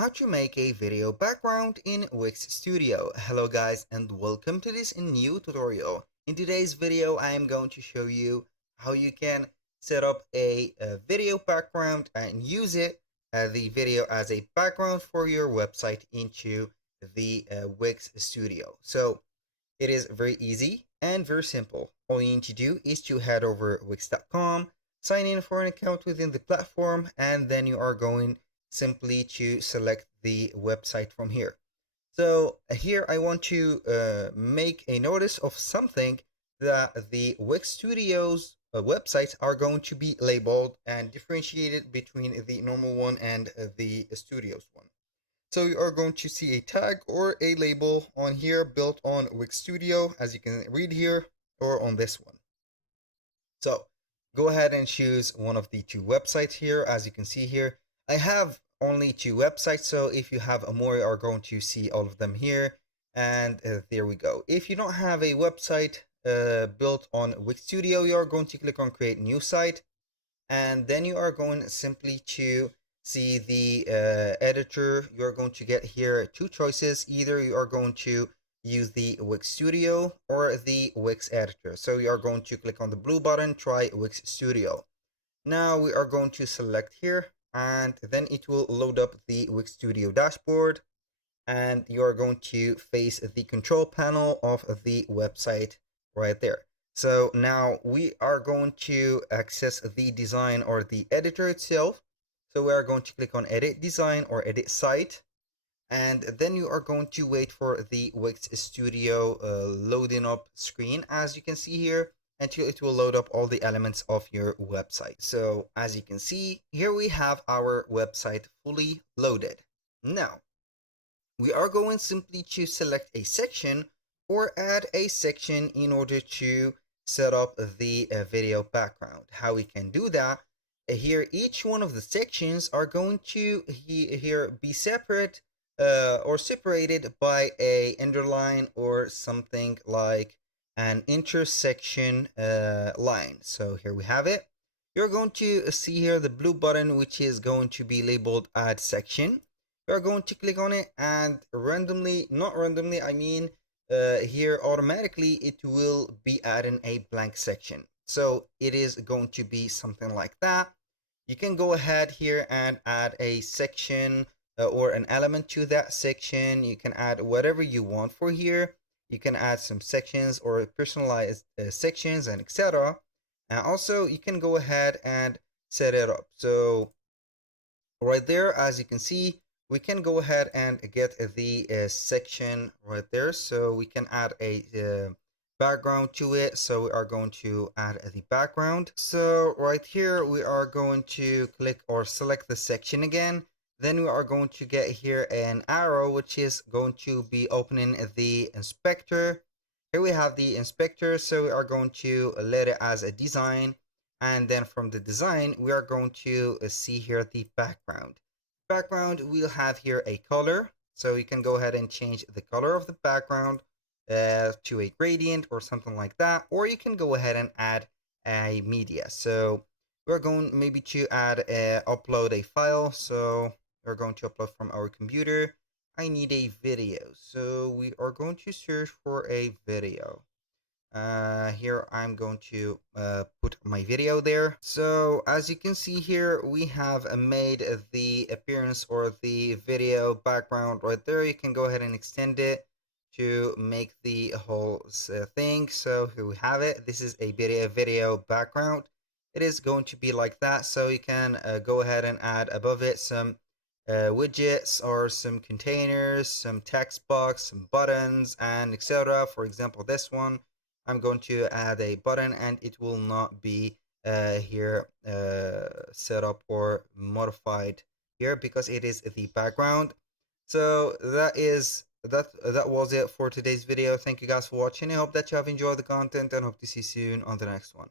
how to make a video background in Wix Studio. Hello guys and welcome to this new tutorial. In today's video I am going to show you how you can set up a video background and use the video as a background for your website into the Wix Studio. So it is very easy and very simple. All you need to do is to head over wix.com, sign in for an account within the platform, and then you are going simply to select the website from here. So here I want to make a notice of something, that the Wix Studios websites are going to be labeled and differentiated between the normal one and the Studios one. So you are going to see a tag or a label on here built on Wix Studio, as you can read here, or on this one. So go ahead and choose one of the two websites here. As you can see here, I have only two websites, so if you have more, you are going to see all of them here. And there we go. If you don't have a website built on Wix Studio, you are going to click on create new site, and then you are going simply to see the editor. You're going to get here two choices. Either you are going to use the Wix Studio or the Wix editor. So you are going to click on the blue button, try Wix Studio. Now we are going to select here, and then it will load up the Wix Studio dashboard, and you are going to face the control panel of the website right there. So now we are going to access the design or the editor itself. So we are going to click on edit design or edit site, and then you are going to wait for the Wix Studio loading up screen, as you can see here, until it will load up all the elements of your website. So as you can see here, we have our website fully loaded. Now we are going simply to select a section or add a section in order to set up the video background. How we can do that, here each one of the sections are going to here be separate or separated by a underline or something like an intersection line. So here we have it. You're going to see here the blue button, which is going to be labeled add section. We are going to click on it, and randomly, not randomly, I mean here automatically it will be adding a blank section. So it is going to be something like that. You can go ahead here and add a section or an element to that section. You can add whatever you want for here. You can add some sections or personalized sections and etc. And also you can go ahead and set it up. So right there, as you can see, we can go ahead and get the section right there. So we can add a background to it. So we are going to add the background. So right here, we are going to click or select the section again. Then we are going to get here an arrow, which is going to be opening the inspector. Here we have the inspector. So we are going to let it as a design. And then from the design, we are going to see here the background. Background, we'll have here a color. So you can go ahead and change the color of the background to a gradient or something like that. Or you can go ahead and add a media. So we're going maybe to add upload a file. So we're going to upload from our computer. I need a video. So we are going to search for a video. Here I'm going to put my video there. So as you can see here, we have made the appearance or the video background right there. You can go ahead and extend it to make the whole thing. So here we have it. This is a video background. It is going to be like that. So you can go ahead and add above it some widgets or some containers, some text box, some buttons, and etc. For example, this one, I'm going to add a button, and it will not be here set up or modified here because it is the background. So that was it for today's video. Thank you guys for watching. I hope that you have enjoyed the content and hope to see you soon on the next one.